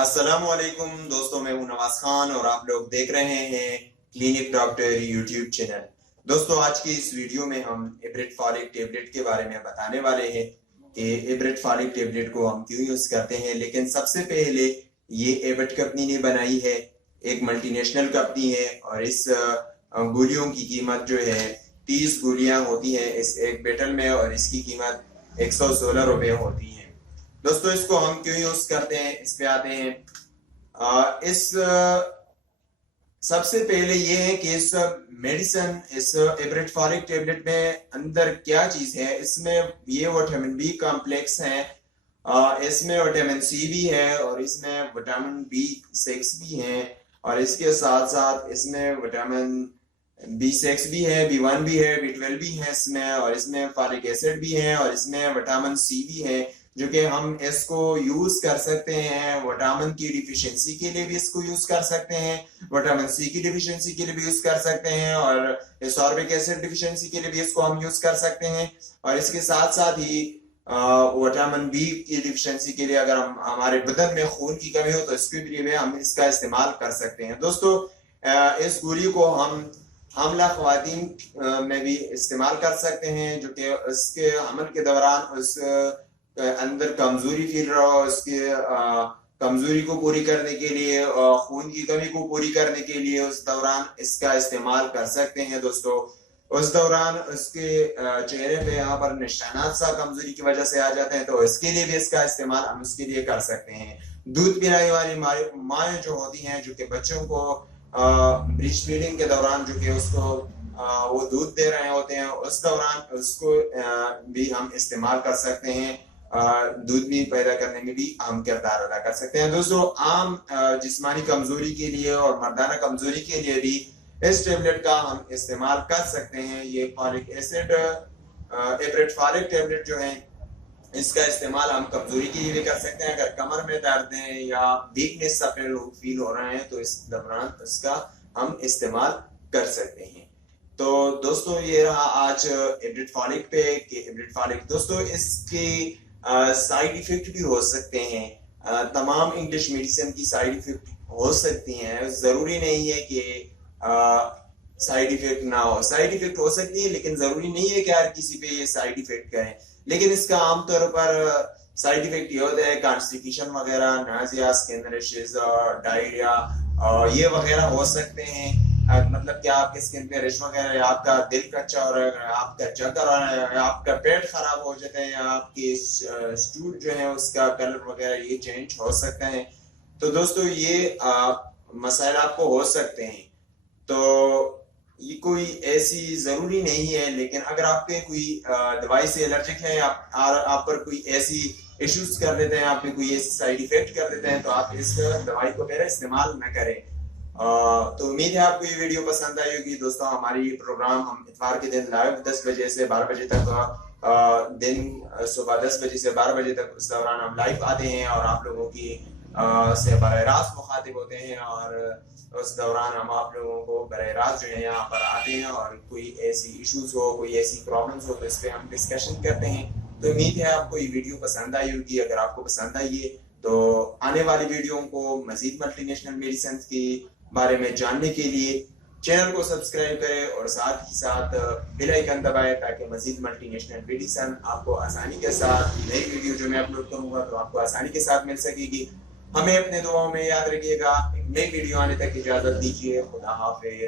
अस्सलामुअलैकुम दोस्तों, मैं हूं नवाज खान और आप लोग देख रहे हैं क्लिनिक डॉक्टर यूट्यूब चैनल। दोस्तों, आज की इस वीडियो में हम इब्रेटफॉलिक टेबलेट के बारे में बताने वाले हैं कि इब्रेटफॉलिक टेबलेट को हम क्यों यूज करते हैं। लेकिन सबसे पहले ये एबट कंपनी ने बनाई है, एक मल्टीनेशनल कंपनी है और इस गोलियों की कीमत जो है 30 गोलियां होती है इस एक बोतल में और इसकी कीमत 116 रुपए होती है। दोस्तों, इसको हम क्यों यूज करते हैं इस पे आते हैं। सबसे पहले ये है कि इस मेडिसिन, इस इब्रेटफॉलिक टेबलेट में अंदर क्या चीज है। इसमें ये विटामिन बी कॉम्प्लेक्स है, इसमें विटामिन सी भी है और इसमें विटामिन B6 भी है और इसके साथ साथ इसमें विटामिन B6 भी है, B1 भी है, B12 भी है इसमें, और इसमें फॉलिक एसिड भी है और इसमें विटामिन सी भी है, जो कि हम इसको यूज कर सकते हैं विटामिन की डिफिशियंसी के लिए भी इसको यूज कर सकते हैं, विटामिन सी की डिफिशियंसी के लिए भी यूज कर सकते हैं और एस्कॉर्बिक एसिड डिफिशियंसी के लिए भी इसको हम यूज कर सकते हैं। और इसके साथ साथ ही विटामिन बी की डिफिशियंसी के लिए अगर हम हमारे बदन में खून की कमी हो तो इसके लिए भी हम इसका इस्तेमाल कर सकते हैं। दोस्तों, इस गोली को हम हमला ख्वातीन में भी इस्तेमाल कर सकते हैं, जो कि उसके हमल के दौरान उस अंदर कमजोरी फील रहा हो, उसके कमजोरी को पूरी करने के लिए, खून की कमी को पूरी करने के लिए उस दौरान इसका इस्तेमाल कर सकते हैं। दोस्तों, उस दौरान उसके चेहरे पे यहाँ पर निशानात सा कमजोरी की वजह से आ जाते हैं, तो इसके लिए भी इसका इस्तेमाल हम उसके लिए कर सकते हैं। दूध पिलाने वाली माएँ जो होती हैं, जो कि बच्चों को ब्रेस्ट फीडिंग के दौरान जो कि उसको वो दूध दे रहे होते हैं, उस दौरान उसको भी हम इस्तेमाल कर सकते हैं। दूध भी पैदा करने में भी अहम किरदार अदा कर सकते हैं। दोस्तों, आम जिस्मानी कमजोरी के लिए और मर्दाना कमजोरी के लिए भी इस टेबलेट का हम इस्तेमाल कर सकते हैं। ये फॉलिक एसिड इब्रेटफॉलिक टेबलेट जो है, इसका इस्तेमाल हम कमजोरी के लिए भी कर सकते हैं। अगर कमर में दर्द है या वीकनेस फील हो रहे हैं तो इस दौरान इसका हम इस्तेमाल कर सकते हैं। तो दोस्तों, ये रहा आज इब्रेटफॉलिक पे कि इब्रेटफॉलिक दोस्तों इसके साइड इफेक्ट भी हो सकते हैं। तमाम इंग्लिश मेडिसिन की साइड इफेक्ट हो सकती हैं, जरूरी नहीं है कि साइड इफेक्ट ना हो। साइड इफेक्ट हो सकती है लेकिन जरूरी नहीं है कि हर किसी पे ये साइड इफेक्ट करें। लेकिन इसका आमतौर पर साइड इफेक्ट ये होता है कॉन्स्टिपेशन वगैरह, नाजिया, स्किन रैशेस, डायरिया ये वगैरह हो सकते हैं। मतलब कि आपके स्किन पे रैश वगैरह, या आपका दिल कच्चा हो रहा है, आपका चक्कर आ रहा है, आपका पेट खराब हो जाता है, या आपके स्टूल जो है उसका कलर वगैरह ये चेंज हो सकता है। तो दोस्तों, ये मसाइल आपको हो सकते हैं। तो ये कोई ऐसी जरूरी नहीं है, लेकिन अगर आपके कोई दवाई से एलर्जिक है, आप पर कोई ऐसी इश्यूज कर देते हैं, आप पे कोई ऐसी साइड इफेक्ट कर देते हैं, तो आप इस दवाई को मेरा इस्तेमाल न करें। तो उम्मीद है आपको ये वीडियो पसंद आई होगी। दोस्तों, हमारी प्रोग्राम हम इतवार के दिन लाइव 10 बजे से 12 बजे तक दिन सुबह 10 बजे से 12 बजे तक उस दौरान हम लाइव आते हैं और आप लोगों की से बराह रास्त मुखातिब होते हैं, और उस दौरान हम आप लोगों को बराह रास्त जो है यहाँ पर आते हैं और कोई ऐसी इश्यूज हो, कोई ऐसी प्रॉब्लम्स हो तो इस पर हम डिस्कशन करते हैं। तो उम्मीद है आपको ये वीडियो पसंद आई होगी। अगर आपको पसंद आई है तो आने वाली वीडियो को मजीद मल्टीनेशनल मेडिसिन के बारे में जानने के लिए चैनल को सब्सक्राइब करें और साथ ही साथ बेल आइकन दबाएं, ताकि मजीद मल्टीनेशनल मेडिसिन आपको आसानी के साथ, नई वीडियो जो मैं अपलोड करूंगा तो आपको आसानी के साथ मिल सकेगी। हमें अपने दुआओं में याद रखिएगा। नई वीडियो आने तक इजाजत दीजिए। खुदा हाफिज।